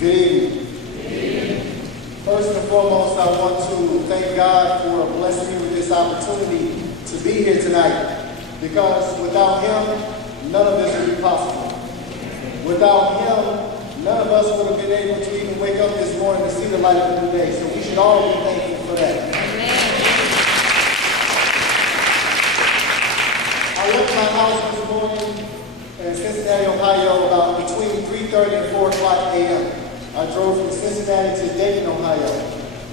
Good evening. First and foremost, I want to thank God for blessing me with this opportunity to be here tonight. Because without Him, none of this would be possible. Without Him, none of us would have been able to even wake up this morning to see the light of the new day. So we should all be thankful for that. I left my house this morning in Cincinnati, Ohio, about between 3:30 and 4 o'clock a.m. I drove from Cincinnati to Dayton, Ohio.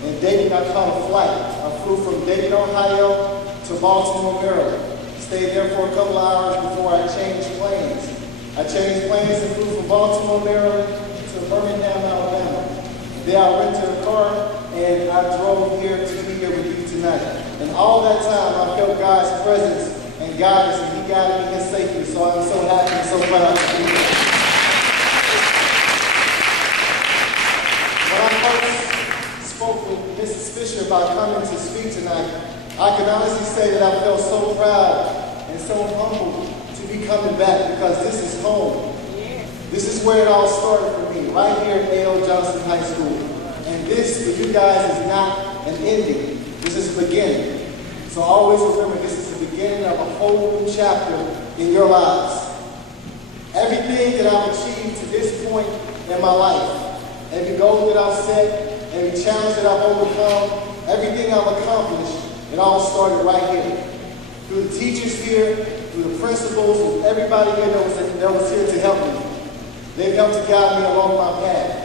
In Dayton, I caught a flight. I flew from Dayton, Ohio to Baltimore, Maryland. Stayed there for a couple hours before I changed planes. I changed planes and flew from Baltimore, Maryland to Birmingham, Alabama. There I rented a car and I drove here to be here with you tonight. And all that time, I felt God's presence and guidance, and He guided me here safely. So I'm so happy and so proud to be here. When I first spoke with Mrs. Fisher about coming to speak tonight, I can honestly say that I felt so proud and so humbled to be coming back, because this is home. This is where it all started for me, right here at ALJohnson High School. And this, for you guys, is not an ending. This is a beginning. So always remember, this is the beginning of a whole new chapter in your lives. Everything that I've achieved to this point in my life, every goal that I've set, every challenge that I've overcome, everything I've accomplished, it all started right here. Through the teachers here, through the principals, and everybody here that was here to help me. They've helped to guide me along my path.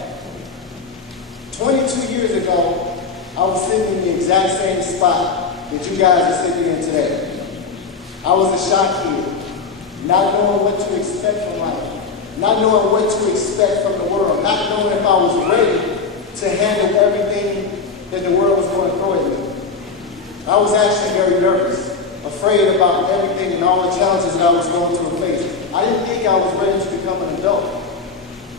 22 years ago, I was sitting in the exact same spot that you guys are sitting in today. I was a shock kid, not knowing what to expect from life, not knowing what to expect from the world, not knowing if I was ready to handle everything that the world was going to throw at me. I was actually very nervous, afraid about everything and all the challenges that I was going to face. I didn't think I was ready to become an adult.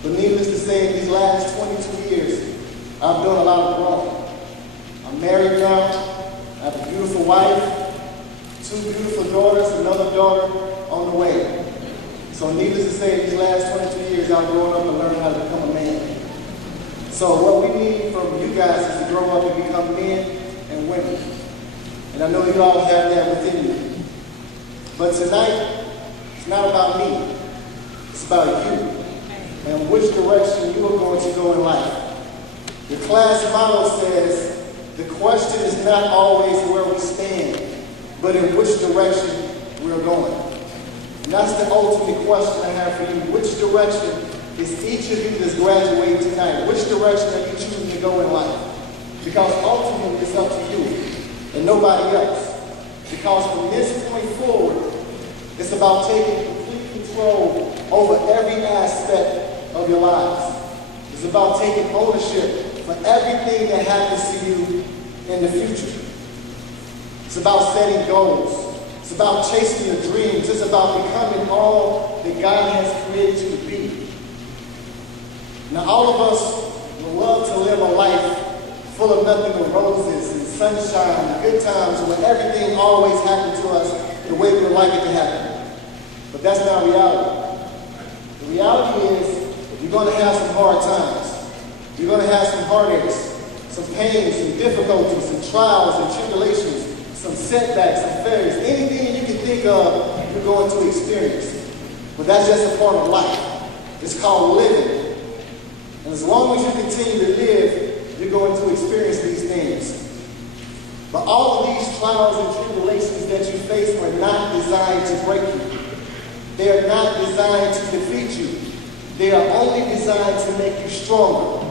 But needless to say, in these last 22 years, I've done a lot of growing. I'm married now. I have a beautiful wife, 2 beautiful daughters, another daughter on the way. So needless to say, in these last 22 years, I've grown up and learned how to become a man. So what we need from you guys is to grow up and become men and women. And I know you all have that within you. But tonight, it's not about me. It's about you and which direction you are going to go in life. The class motto says, the question is not always where we stand, but in which direction we're going. And that's the ultimate question I have for you. Which direction is each of you that's graduating tonight? Which direction are you choosing to go in life? Because ultimately it's up to you and nobody else. Because from this point forward, it's about taking complete control over every aspect of your lives. It's about taking ownership for everything that happens to you in the future. It's about setting goals. It's about chasing your dreams. It's about becoming all that God has created you to be. Now, all of us would love to live a life full of nothing but roses and sunshine and good times where everything always happens to us the way we would like it to happen. But that's not reality. The reality is you're going to have some hard times. You're going to have some heartaches, some pains, some difficulties, some trials and tribulations, some setbacks, some failures. Anything you can think of, you're going to experience. But that's just a part of life. It's called living. And as long as you continue to live, you're going to experience these things. But all of these trials and tribulations that you face are not designed to break you. They are not designed to defeat you. They are only designed to make you stronger.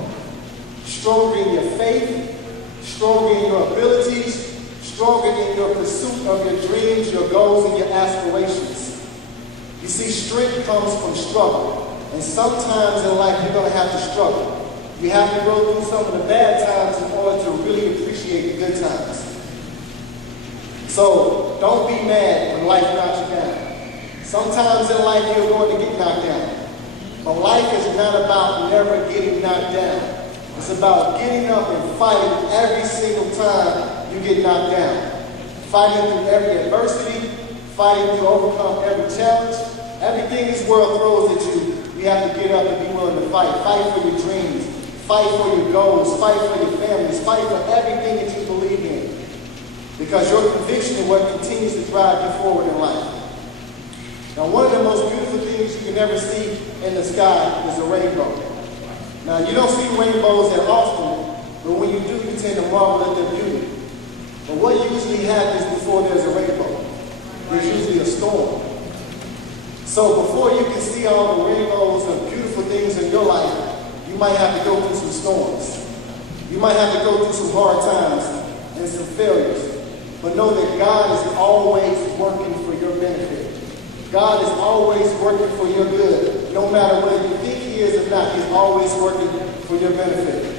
Stronger in your faith, stronger in your abilities, stronger in your pursuit of your dreams, your goals, and your aspirations. You see, strength comes from struggle. And sometimes in life, you're going to have to struggle. You have to go through some of the bad times in order to really appreciate the good times. So don't be mad when life knocks you down. Sometimes in life, you're going to get knocked down. But life is not about never getting knocked down. It's about getting up and fighting every single time you get knocked down. Fighting through every adversity, fighting to overcome every challenge. Everything this world throws at you, you have to get up and be willing to fight. Fight for your dreams. Fight for your goals. Fight for your families. Fight for everything that you believe in. Because your conviction is what continues to drive you forward in life. Now, one of the most beautiful things you can ever see in the sky is a rainbow. Now, you don't see rainbows that often, but when you do, you tend to marvel at their beauty. But what usually happens before there's a rainbow? There's usually a storm. So before you can see all the rainbows and beautiful things in your life, you might have to go through some storms. You might have to go through some hard times and some failures. But know that God is always working for your benefit. God is always working for your good. No matter whether you think he is or not, he's always working for your benefit.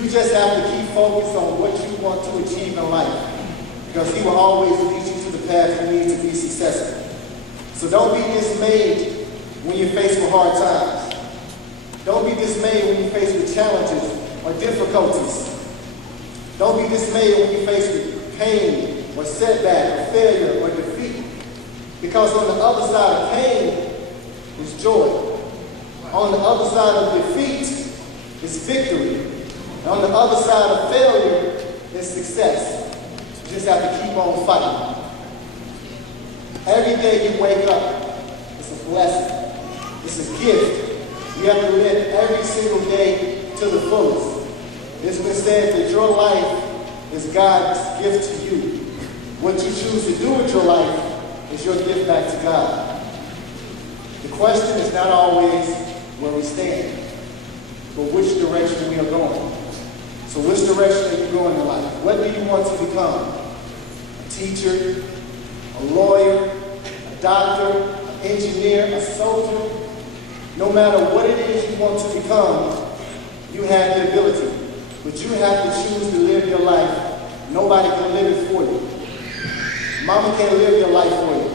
You just have to keep focused on what you want to achieve in life, because he will always lead you to the path you need to be successful. So don't be dismayed when you're faced with hard times. Don't be dismayed when you're faced with challenges or difficulties. Don't be dismayed when you're faced with pain or setback or failure or defeat. Because on the other side of pain is joy. On the other side of defeat is victory. And on the other side of failure is success. You just have to keep on fighting. Every day you wake up, it's a blessing. It's a gift. You have to live every single day to the fullest. It's been said that your life is God's gift to you. What you choose to do with your life is your gift back to God. The question is not always where we stand, but which direction we are going. So which direction are you going in life? What do you want to become? A teacher, a lawyer, a doctor, an engineer, a soldier? No matter what it is you want to become, you have the ability. But you have to choose to live your life. Nobody can live it for you. Mama can't live your life for you.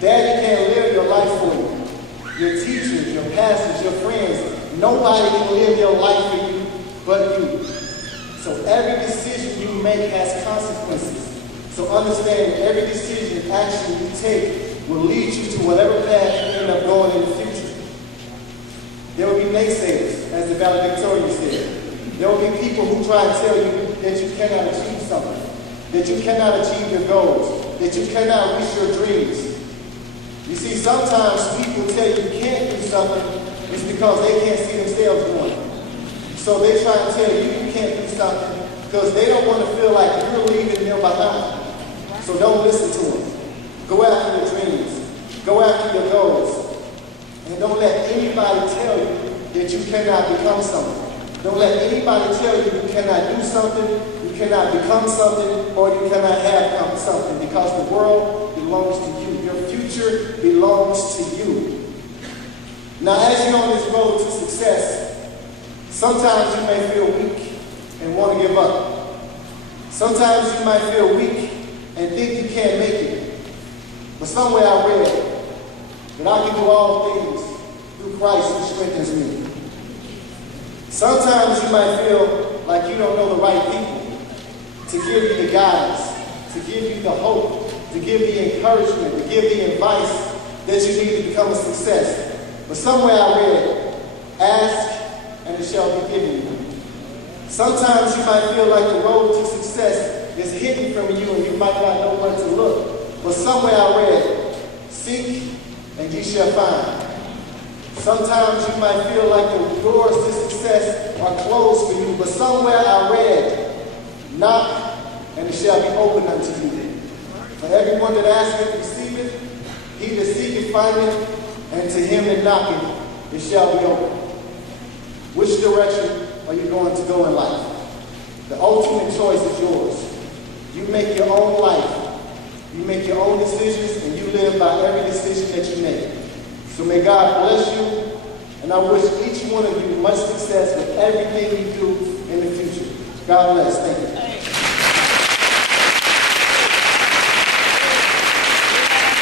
Daddy can't live your life for you. Your teachers, your pastors, your friends, nobody can live your life for you but you. So every decision you make has consequences. So understand that every decision, action you take will lead you to whatever path you end up going in the future. There will be naysayers, as the valedictorian said. There will be people who try to tell you that you cannot achieve something, that you cannot achieve your goals, that you cannot reach your dreams. You see, sometimes people tell you can't do something is because they can't see themselves doing it. So they try to tell you can't do something because they don't want to feel like you're leaving them behind. So don't listen to them. Go after your dreams. Go after your goals. And don't let anybody tell you that you cannot become something. Don't let anybody tell you you cannot do something, you cannot become something, or you cannot have something, because the world belongs to you. Your future belongs to you. Now, as you're on this road to success, sometimes you may feel weak and want to give up. Sometimes you might feel weak and think you can't make it. But somewhere I read that I can do all things through Christ who strengthens me. Sometimes you might feel like you don't know the right people to give you the guidance, to give you the hope, to give the encouragement, to give the advice that you need to become a success. But somewhere I read, ask and it shall be given you. Sometimes you might feel like the road to success is hidden from you and you might not know where to look. But somewhere I read, seek and ye shall find. Sometimes you might feel like the doors to success are closed for you, but somewhere I read, knock, and it shall be opened unto you. For everyone that asketh, receiveth, he that seeketh, findeth, and to him that knocketh, it shall be opened. Which direction are you going to go in life? The ultimate choice is yours. You make your own life. You make your own decisions, and you live by every decision that you make. So may God bless you, and I wish each one of you much success with everything you do in the future. God bless. Thank you.